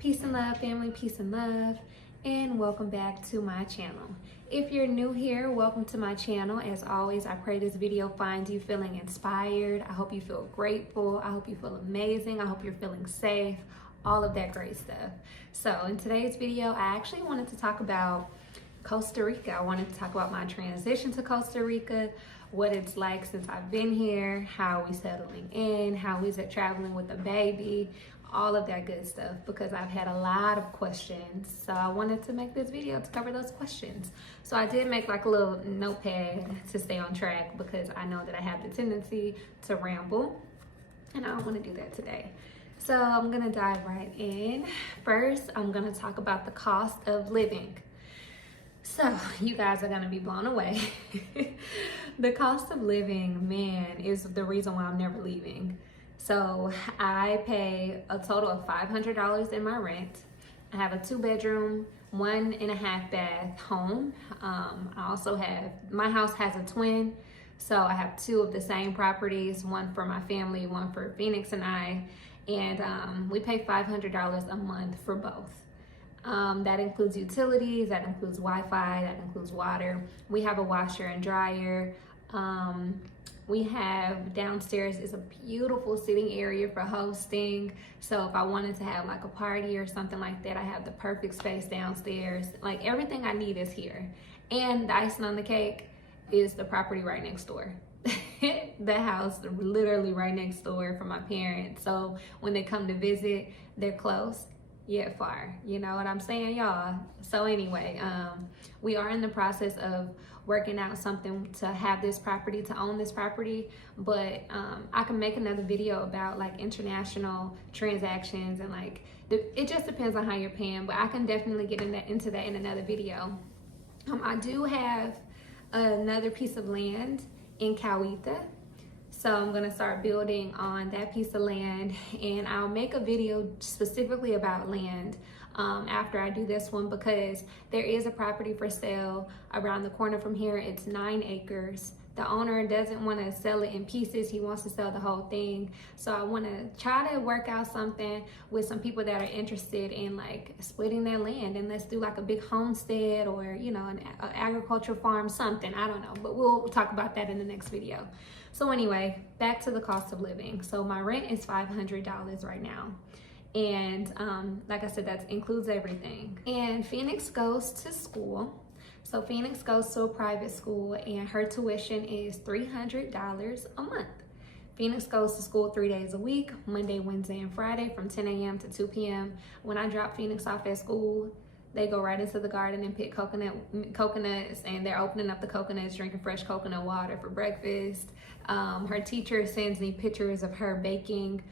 Peace and love, family, peace and love, and welcome back to my channel. If you're new here, welcome to my channel. As always, I pray this video finds you feeling inspired. I hope you feel grateful. I hope you feel amazing. I hope you're feeling safe, all of that great stuff. So in today's video, I actually wanted to talk about Costa Rica. I wanted to talk about my transition to Costa Rica, what it's like since I've been here, how we settling in, how is it traveling with a baby, all of that good stuff, because I've had a lot of questions. So I wanted to make this video to cover those questions. So I did make like a little notepad to stay on track because I know that I have the tendency to ramble and I don't want to do that today. So I'm gonna dive right in. First, I'm gonna talk about the cost of living. So you guys are gonna be blown away. The cost of living, man, is the reason why I'm never leaving. So I pay a total of $500 in my rent. I have a 2-bedroom, 1.5 bath home. I also have, my house has a twin. So I have 2 of the same properties, one for my family, one for Phoenix and I. And we pay $500 a month for both. That includes utilities, that includes Wi-Fi, that includes water. We have a washer and dryer. We have downstairs is a beautiful sitting area for hosting. So if I wanted to have like a party or something like that, I have the perfect space downstairs. Like everything I need is here. And the icing on the cake is the property right next door. The house literally right next door for my parents. So when they come to visit, they're close yet far. You know what I'm saying, y'all? So anyway, we are in the process of working out something to have this property, to own this property, but I can make another video about like international transactions and like it just depends on how you're paying, but I can definitely get into that in another video. I do have another piece of land in Costa. So I'm gonna start building on that piece of land, and I'll make a video specifically about land after I do this one, because there is a property for sale around the corner from here. It's 9 acres. The owner doesn't want to sell it in pieces. He wants to sell the whole thing. So I want to try to work out something with some people that are interested in like splitting their land, and let's do like a big homestead or, you know, an agricultural farm, something. I don't know, but we'll talk about that in the next video. So anyway, back to the cost of living. So my rent is $500 right now. And like I said, that includes everything. And Phoenix goes to school. So Phoenix goes to a private school and her tuition is $300 a month. Phoenix goes to school 3 days a week, Monday, Wednesday, and Friday from 10 a.m. to 2 p.m. When I drop Phoenix off at school, they go right into the garden and pick coconuts, and they're opening up the coconuts, drinking fresh coconut water for breakfast. Her teacher sends me pictures of her baking,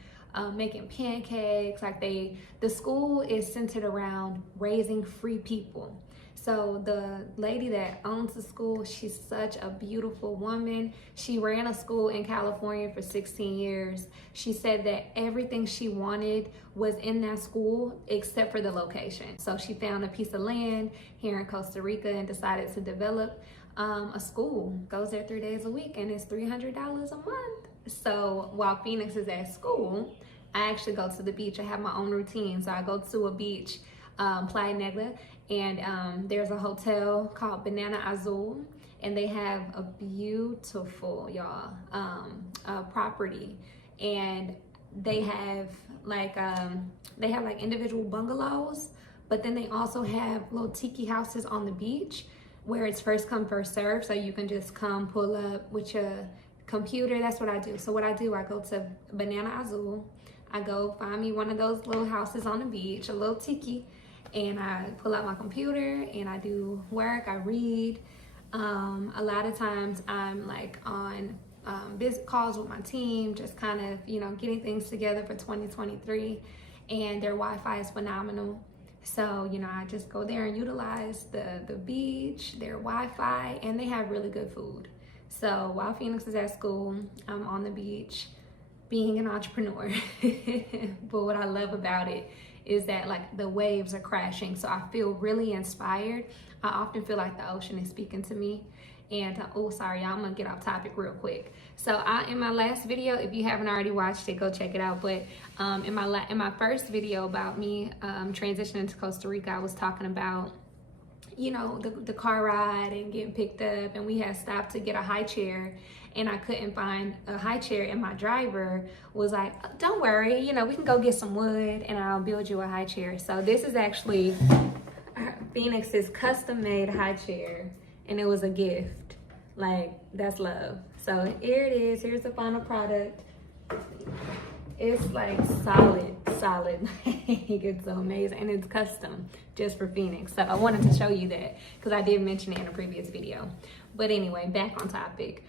making pancakes. Like the school is centered around raising free people. So the lady that owns the school, she's such a beautiful woman. She ran a school in California for 16 years. She said that everything she wanted was in that school except for the location. So she found a piece of land here in Costa Rica and decided to develop a school. Goes there 3 days a week and it's $300 a month. So while Phoenix is at school, I actually go to the beach. I have my own routine. So I go to a beach, Playa Negra, and there's a hotel called Banana Azul, and they have a beautiful, y'all, property, and they have like individual bungalows, but then they also have little tiki houses on the beach where it's first come first serve, so you can just come pull up with your computer. That's what I do. So what I do, I go to Banana Azul, I go find me one of those little houses on the beach, a little tiki, and I pull out my computer and I do work, I read. A lot of times I'm like on business calls with my team, just kind of, you know, getting things together for 2023, and their Wi-Fi is phenomenal. So, you know, I just go there and utilize the beach, their Wi-Fi, and they have really good food. So while Phoenix is at school, I'm on the beach being an entrepreneur. But what I love about it is that like the waves are crashing, so I feel really inspired. I often feel like the ocean is speaking to me, And oh, sorry, y'all, I'm gonna get off topic real quick. So in my last video, if you haven't already watched it, go check it out. But in my first video about me transitioning to Costa Rica, I was talking about, you know, the car ride and getting picked up, and we had stopped to get a high chair, and I couldn't find a high chair, and my driver was like, don't worry, you know, we can go get some wood and I'll build you a high chair. So this is actually Phoenix's custom made high chair, and it was a gift. Like, that's love. So here it is. Here's the final product. It's like solid. It's so amazing, and it's custom just for Phoenix. So I wanted to show you that because I did mention it in a previous video. But anyway, back on topic.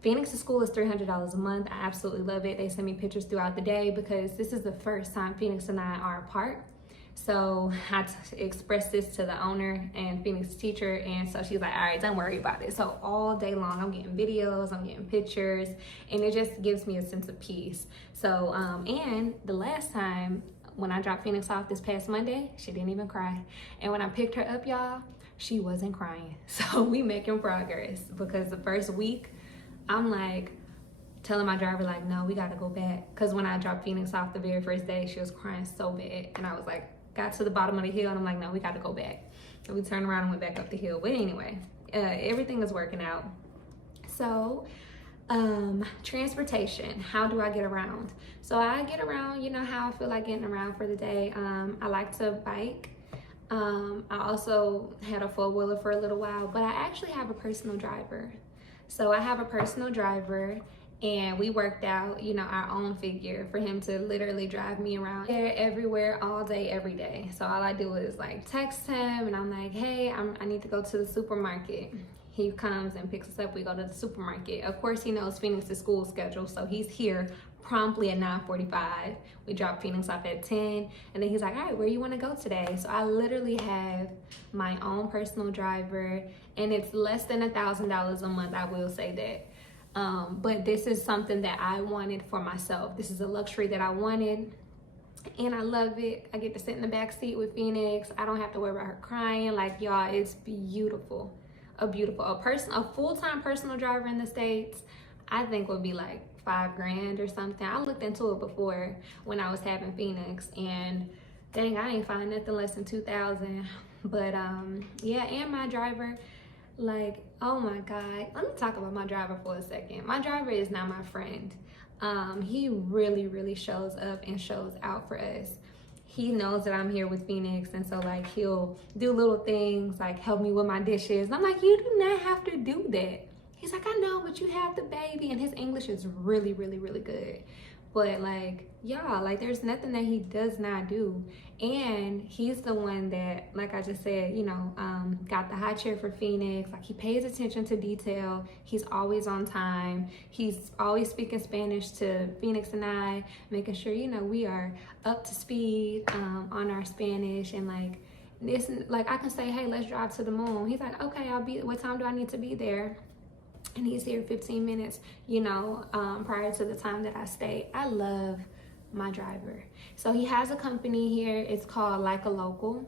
Phoenix's school is $300 a month. I absolutely love it. They send me pictures throughout the day because this is the first time Phoenix and I are apart. So I expressed this to the owner and Phoenix's teacher, and so she's like, all right, don't worry about it. So all day long, I'm getting videos, I'm getting pictures, and it just gives me a sense of peace. So, and the last time when I dropped Phoenix off this past Monday, she didn't even cry. And when I picked her up, y'all, she wasn't crying. So we making progress, because the first week, I'm like, telling my driver, like, no, we gotta go back. Because when I dropped Phoenix off the very first day, she was crying so bad. And I was like, got to the bottom of the hill, and I'm like, no, we got to go back. So we turned around and went back up the hill. But anyway, everything is working out. So transportation, how do I get around? So I get around, you know, how I feel like getting around for the day. I like to bike. I also had a four-wheeler for a little while, but I actually have a personal driver. So I have a personal driver, and we worked out, you know, our own figure for him to literally drive me around there, everywhere, all day, every day. So all I do is like text him, and I'm like, hey, I need to go to the supermarket. He comes and picks us up. We go to the supermarket. Of course, he knows Phoenix's school schedule, so he's here promptly at 9:45. We drop Phoenix off at 10, and then he's like, all right, where you want to go today? So I literally have my own personal driver, and it's less than $1,000 a month, I will say that. But this is something that I wanted for myself. This is a luxury that I wanted, and I love it. I get to sit in the back seat with Phoenix. I don't have to worry about her crying. Like, y'all, it's beautiful. A full-time personal driver in the States, I think would be like $5,000 or something. I looked into it before when I was having Phoenix, and dang, I ain't find nothing less than $2,000. But yeah, and my driver, like, oh my God, let me talk about my driver for a second. My driver is not my friend. He really shows up and shows out for us. He knows that I'm here with Phoenix, and so like he'll do little things like help me with my dishes. And I'm like, you do not have to do that. He's like, I know, but you have the baby. And his English is really good. But like, y'all, like there's nothing that he does not do. And he's the one that, like I just said, you know, got the high chair for Phoenix. Like, he pays attention to detail. He's always on time. He's always speaking Spanish to Phoenix and I, making sure, you know, we are up to speed on our Spanish. And like, this, like I can say, hey, let's drive to the moon. He's like, okay, what time do I need to be there? And he's here 15 minutes, you know, prior to the time that I stay. I love my driver. So he has a company here. It's called Like a Local.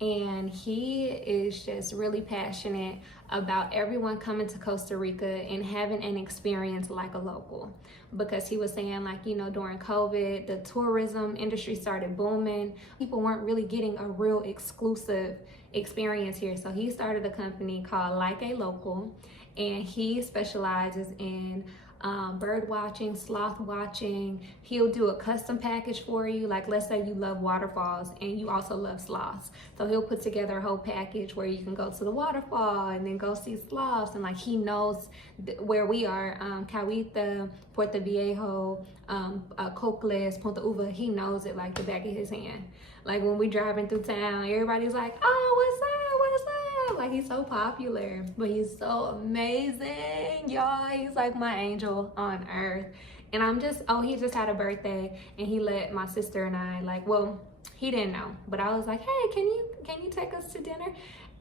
And he is just really passionate about everyone coming to Costa Rica and having an experience like a local. Because he was saying, like, you know, during COVID, the tourism industry started booming. People weren't really getting a real exclusive experience here. So he started a company called Like a Local, and he specializes in bird watching, sloth watching. He'll do a custom package for you. Like, let's say you love waterfalls and you also love sloths. So he'll put together a whole package where you can go to the waterfall and then go see sloths. And like, he knows where we are, Cahuita, Puerto Viejo, Cocles, Punta Uva. He knows it like the back of his hand. Like, when we driving through town, everybody's like, oh, what's up? Like, he's so popular, but he's so amazing, y'all. He's like my angel on earth. And I'm just, oh, he just had a birthday, and he let my sister and I, like, well, he didn't know, but I was like, hey, can you take us to dinner?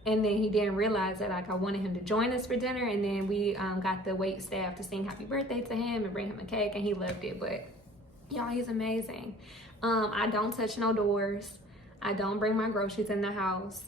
And then he didn't realize that, like, I wanted him to join us for dinner. And then we got the wait staff to sing happy birthday to him and bring him a cake, and he loved it. But y'all, he's amazing. I don't touch no doors. I don't bring my groceries in the house.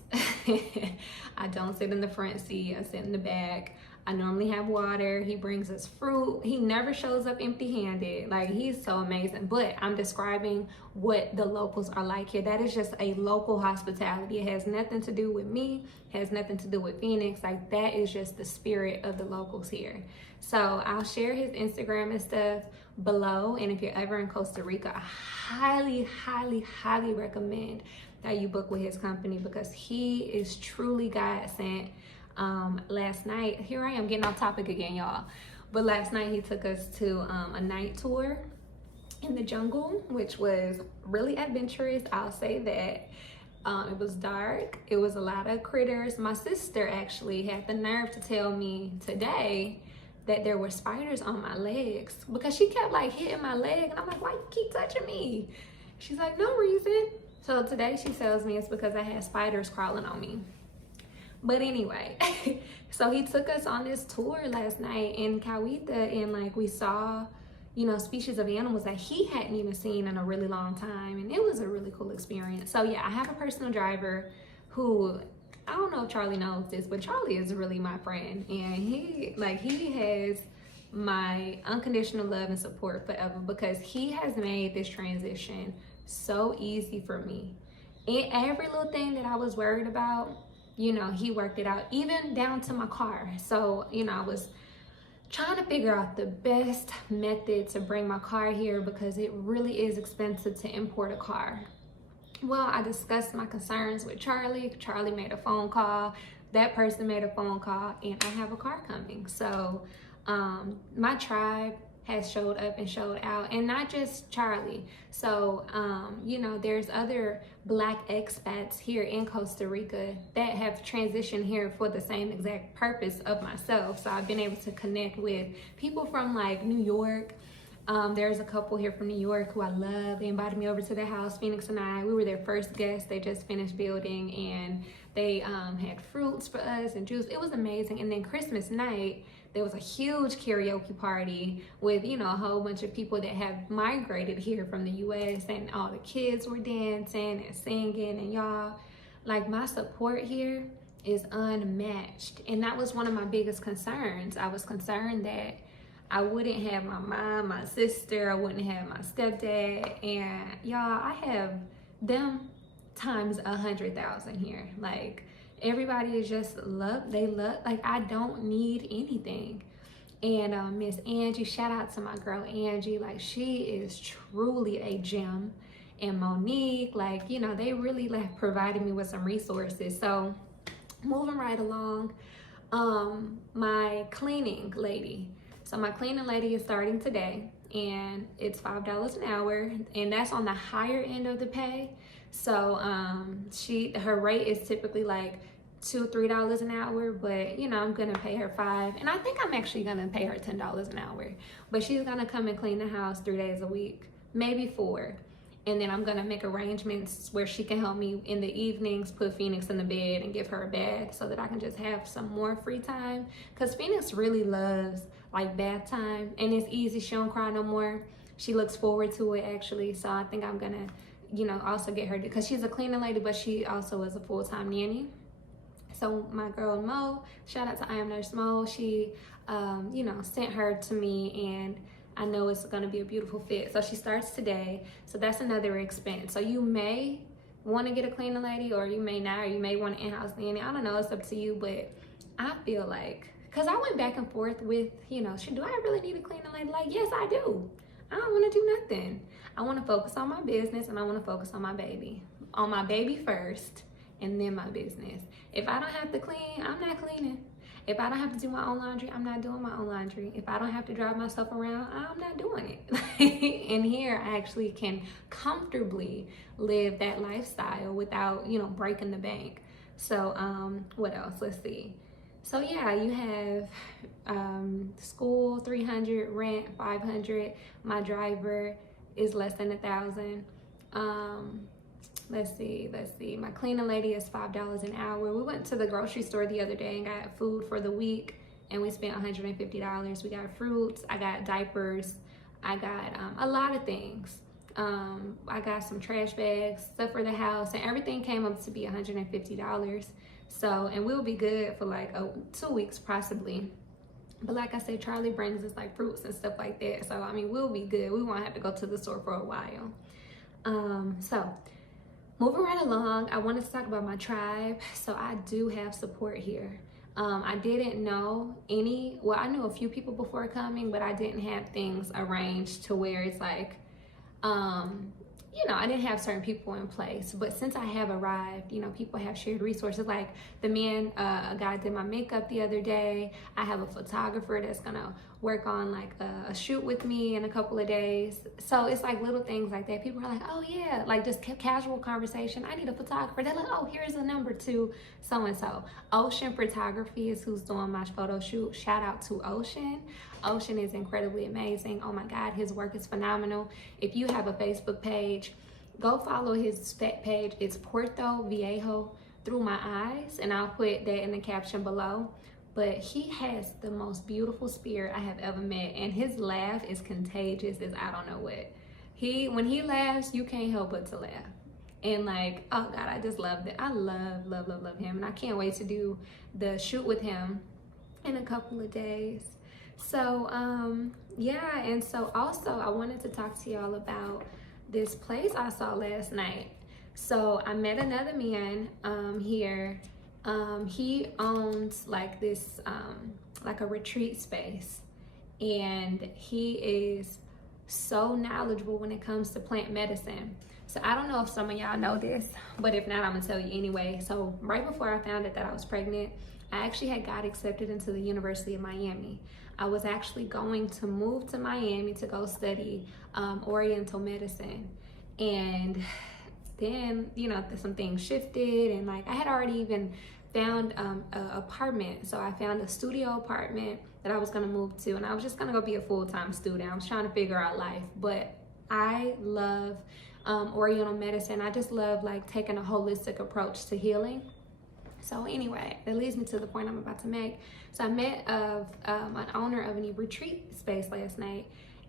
I don't sit in the front seat. I sit in the back. I normally have water. He brings us fruit. He never shows up empty-handed. Like, he's so amazing. But I'm describing what the locals are like here. That is just a local hospitality. It has nothing to do with me. It has nothing to do with Phoenix. Like, that is just the spirit of the locals here. So I'll share his Instagram and stuff below. And if you're ever in Costa Rica, I highly, highly, highly recommend that you book with his company, because he is truly God sent. Last night, here I am getting off topic again, y'all, but last night he took us to a night tour in the jungle, which was really adventurous. I'll say that. It was dark. It was a lot of critters. My sister actually had the nerve to tell me today that there were spiders on my legs, because she kept like hitting my leg, and I'm like, why you keep touching me? She's like, no reason. So today she tells me it's because I had spiders crawling on me. But anyway, so he took us on this tour last night in Cauita, and like we saw, you know, species of animals that he hadn't even seen in a really long time, and it was a really cool experience. So yeah, I have a personal driver who, I don't know if Charlie knows this, but Charlie is really my friend, and he has my unconditional love and support forever, because he has made this transition so easy for me. And every little thing that I was worried about, you know, he worked it out, even down to my car. So, you know, I was trying to figure out the best method to bring my car here, because it really is expensive to import a car. Well, I discussed my concerns with Charlie. Charlie made a phone call. That person made a phone call, and I have a car coming. So my tribe has showed up and showed out, and not just Charlie. So you know, there's other Black expats here in Costa Rica that have transitioned here for the same exact purpose of myself. So I've been able to connect with people from like New York. There's a couple here from New York who I love. They invited me over to their house, Phoenix and I. We were their first guests. They just finished building, and they had fruits for us and juice. It was amazing. And then Christmas night, there was a huge karaoke party with, you know, a whole bunch of people that have migrated here from the US, and all the kids were dancing and singing. And y'all, like, my support here is unmatched. And that was one of my biggest concerns. I was concerned that I wouldn't have my mom, my sister, I wouldn't have my stepdad, and y'all, I have them times 100,000 here. Like, everybody is just they love, like, I don't need anything. And Miss Angie, shout out to my girl Angie, like, she is truly a gem. And Monique, like, you know, they really like provided me with some resources. So moving right along, my cleaning lady. So my cleaning lady is starting today, and it's $5 an hour, and that's on the higher end of the pay. So her rate is typically like $2-3 an hour, but you know, I'm gonna pay her $5, and I think I'm actually gonna pay her $10 an hour. But she's gonna come and clean the house 3 days a week, maybe 4. And then I'm gonna make arrangements where she can help me in the evenings, put Phoenix in the bed and give her a bath, so that I can just have some more free time. Cause Phoenix really loves like bath time, and it's easy. She don't cry no more. She looks forward to it, actually. So I think I'm gonna, you know, also get her, because she's a cleaning lady, but she also is a full-time nanny. So my girl Mo, shout out to I Am Nurse Mo, she you know, sent her to me, and I know it's gonna be a beautiful fit. So she starts today. So that's another expense. So you may want to get a cleaning lady, or you may not, or you may want an in-house nanny. I don't know, it's up to you. But I feel like, because I went back and forth with, you know, do I really need a cleaning lady? Like, yes, I do. I don't want to do nothing. I want to focus on my business, and I want to focus on my baby. On my baby first, and then my business. If I don't have to clean, I'm not cleaning. If I don't have to do my own laundry, I'm not doing my own laundry. If I don't have to drive myself around, I'm not doing it. And here I actually can comfortably live that lifestyle without, you know, breaking the bank. So what else? Let's see. So yeah, you have school, 300, rent, 500. My driver is less than 1,000. Let's see. My cleaning lady is $5 an hour. We went to the grocery store the other day and got food for the week, and we spent $150. We got fruits, I got diapers, I got a lot of things. I got some trash bags, stuff for the house, and everything came up to be $150. So, and we'll be good for like 2 weeks possibly. But like I said, Charlie brings us like fruits and stuff like that. So, I mean, we'll be good. We won't have to go to the store for a while. So moving right along, I wanted to talk about my tribe. So I do have support here. I didn't know well, I knew a few people before coming, but I didn't have things arranged to where it's like, you know, I didn't have certain people in place. But since I have arrived, you know, people have shared resources. Like the man, a guy did my makeup the other day. I have a photographer that's gonna work on like a shoot with me in a couple of days. So it's like little things like that. People are like, oh yeah, like just casual conversation. I need a photographer. They're like, oh, here's a number to so-and-so. Ocean Photography is who's doing my photo shoot. Shout out to Ocean. Ocean is incredibly amazing. Oh my God, his work is phenomenal. If you have a Facebook page, go follow his page. It's Puerto Viejo Through My Eyes, and I'll put that in the caption below. But he has the most beautiful spirit I have ever met, and his laugh is contagious as I don't know what. When he laughs, you can't help but to laugh. And like, oh God, I just love it. I love him, and I can't wait to do the shoot with him in a couple of days. So yeah, and so also I wanted to talk to y'all about this place I saw last night. So I met another man here. He owns like this like a retreat space, and he is so knowledgeable when it comes to plant medicine. So I don't know if some of y'all know this, but if not, I'm gonna tell you anyway. So right before I found out that I was pregnant, I actually had got accepted into the University of Miami. I was actually going to move to Miami to go study Oriental medicine. And then, you know, some things shifted, and like I had already even found an apartment. So I found a studio apartment that I was gonna move to, and I was just gonna go be a full-time student. I was trying to figure out life, but I love Oriental medicine. I just love like taking a holistic approach to healing. So anyway, that leads me to the point I'm about to make. So I met an owner of a retreat space last night,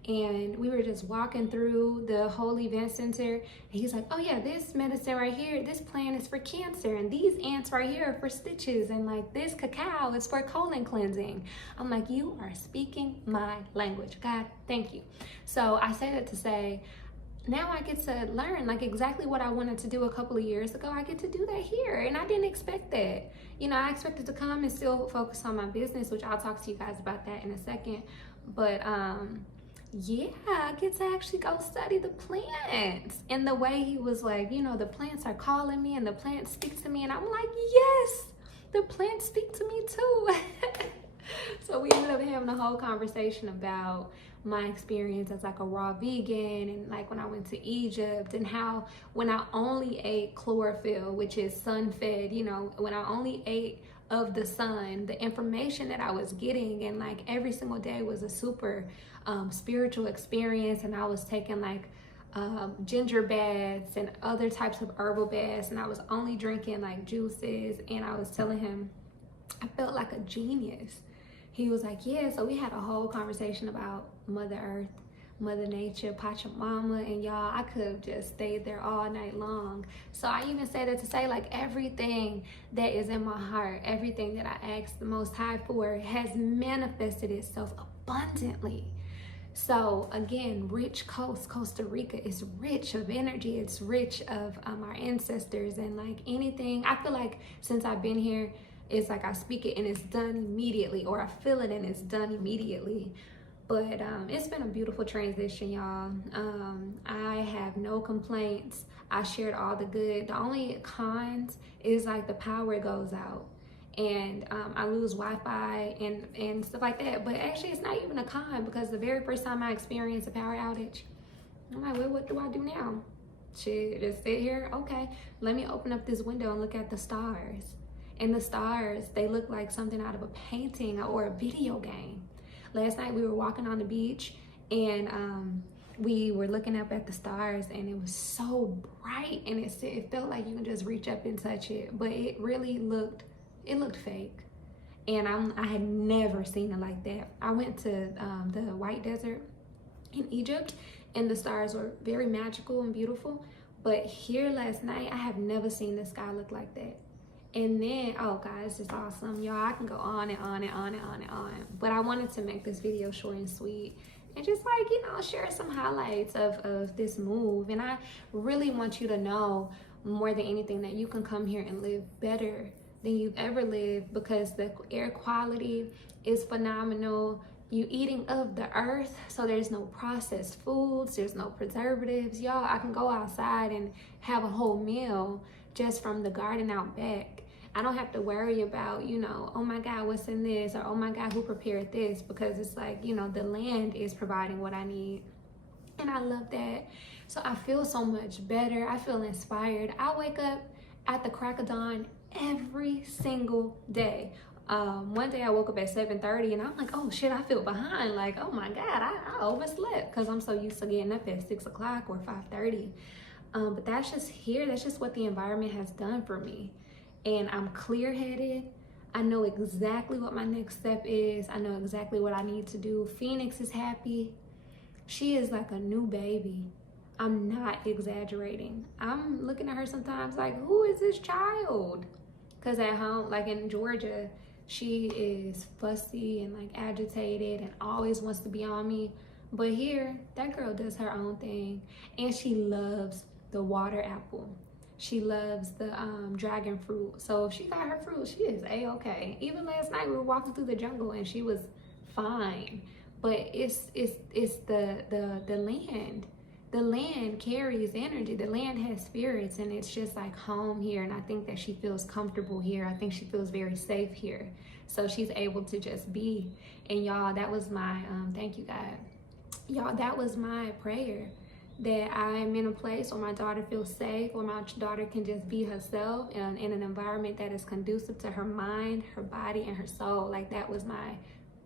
and we were just walking through the whole event center, and he's like, oh yeah, this medicine right here, this plant is for cancer, and these ants right here are for stitches, and like this cacao is for colon cleansing. I'm like, you are speaking my language. God, thank you. So I say that to say, now I get to learn like exactly what I wanted to do a couple of years ago. I get to do that here, and I didn't expect that. You know, I expected to come and still focus on my business, which I'll talk to you guys about that in a second. But yeah, I get to actually go study the plants. And the way he was like, you know, the plants are calling me and the plants speak to me, and I'm like, yes, the plants speak to me too. So we ended up having a whole conversation about my experience as like a raw vegan, and like when I went to Egypt, and how when I only ate chlorophyll, which is sun-fed, you know, when I only ate of the sun, the information that I was getting, and like every single day was a super spiritual experience. And I was taking like ginger baths and other types of herbal baths, and I was only drinking like juices. And I was telling him I felt like a genius. He was like, yeah. So we had a whole conversation about Mother Earth, Mother Nature, Pachamama, and y'all, I could have just stayed there all night long. So I even said that to say, like, everything that is in my heart, everything that I asked the Most High for has manifested itself abundantly. So again, rich coast, Costa Rica is rich of energy. It's rich of our ancestors, and like anything, I feel like since I've been here, it's like I speak it and it's done immediately, or I feel it and it's done immediately. But it's been a beautiful transition, y'all. I have no complaints. I shared all the good. The only cons is like the power goes out, and I lose Wi-Fi and stuff like that. But actually, it's not even a con, because the very first time I experienced a power outage, I'm like, well, what do I do now? Should just sit here? Okay, let me open up this window and look at the stars. And the stars, they look like something out of a painting or a video game. Last night we were walking on the beach, and we were looking up at the stars, and it was so bright, and it felt like you can just reach up and touch it, but it really looked fake. And I had never seen it like that. I went to the White Desert in Egypt, and the stars were very magical and beautiful. But here last night, I have never seen the sky look like that. And then, oh guys, it's awesome. Y'all, I can go on and on and on and on and on. But I wanted to make this video short and sweet and just like, you know, share some highlights of this move. And I really want you to know more than anything that you can come here and live better than you've ever lived, because the air quality is phenomenal. You eating of the earth, so there's no processed foods, there's no preservatives. Y'all, I can go outside and have a whole meal just from the garden out back. I don't have to worry about, you know, oh my God, what's in this? Or oh my God, who prepared this? Because it's like, you know, the land is providing what I need. And I love that. So I feel so much better. I feel inspired. I wake up at the crack of dawn every single day. One day I woke up at 7:30 and I'm like, oh shit, I feel behind. Like, oh my God, I overslept because I'm so used to getting up at 6 o'clock or 5:30. But that's just here. That's just what the environment has done for me. And I'm clear-headed. I know exactly what my next step is. I know exactly what I need to do. Phoenix is happy. She is like a new baby. I'm not exaggerating. I'm looking at her sometimes like, who is this child? Because at home, like in Georgia, she is fussy and like agitated and always wants to be on me. But here, that girl does her own thing. And she loves the water apple. She loves the dragon fruit. So if she got her fruit, she is A-okay. Even last night we were walking through the jungle and she was fine. But it's the land. The land carries energy. The land has spirits, and it's just like home here. And I think that she feels comfortable here. I think she feels very safe here. So she's able to just be. And y'all, that was my, thank you God. Y'all, that was my prayer. That I'm in a place where my daughter feels safe, where my daughter can just be herself and in an environment that is conducive to her mind, her body, and her soul. Like, that was my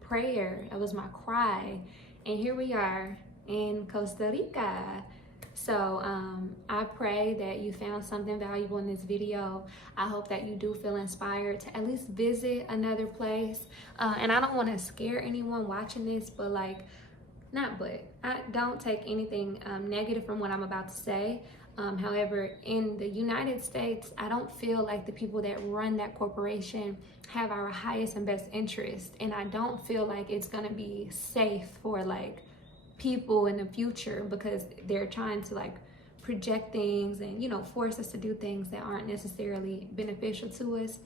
prayer. That was my cry. And here we are in Costa Rica. So I pray that you found something valuable in this video. I hope that you do feel inspired to at least visit another place. And I don't want to scare anyone watching this, but like, I don't take anything negative from what I'm about to say. However, in the United States, I don't feel like the people that run that corporation have our highest and best interest. And I don't feel like it's gonna be safe for like people in the future, because they're trying to like project things and, you know, force us to do things that aren't necessarily beneficial to us.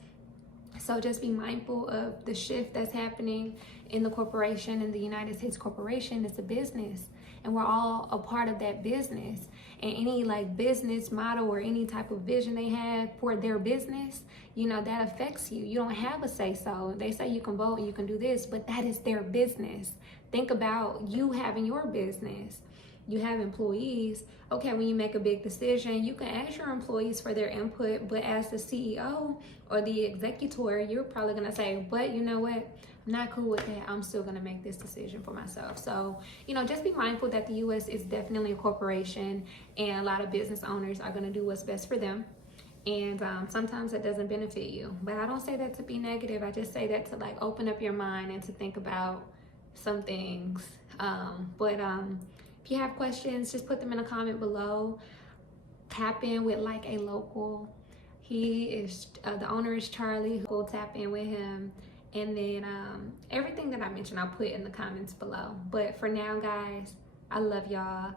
So just be mindful of the shift that's happening in the corporation, in the United States corporation. It's a business, and we're all a part of that business. And any like business model or any type of vision they have for their business, you know, that affects you. You don't have a say so. They say you can vote and you can do this, but that is their business. Think about you having your business. You have employees. Okay, when you make a big decision, you can ask your employees for their input, but as the CEO or the executor, you're probably gonna say, but you know what? I'm not cool with that. I'm still gonna make this decision for myself. So, you know, just be mindful that the US is definitely a corporation, and a lot of business owners are gonna do what's best for them. And sometimes it doesn't benefit you. But I don't say that to be negative. I just say that to like open up your mind and to think about some things. If you have questions, just put them in a comment below. Tap in with like a local. He is, the owner is Charlie. Go tap in with him. And then everything that I mentioned, I'll put in the comments below. But for now, guys, I love y'all.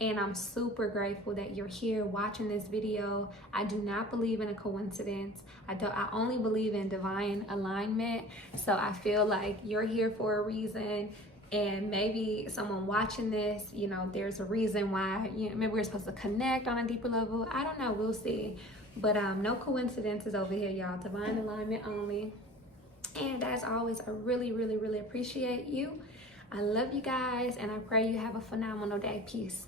And I'm super grateful that you're here watching this video. I do not believe in a coincidence. I only believe in divine alignment. So I feel like you're here for a reason. And maybe someone watching this, you know, there's a reason why, you know, maybe we're supposed to connect on a deeper level. I don't know, we'll see. But no coincidences over here, y'all. Divine alignment only. And as always, I really, really, really appreciate you. I love you guys, and I pray you have a phenomenal day. Peace.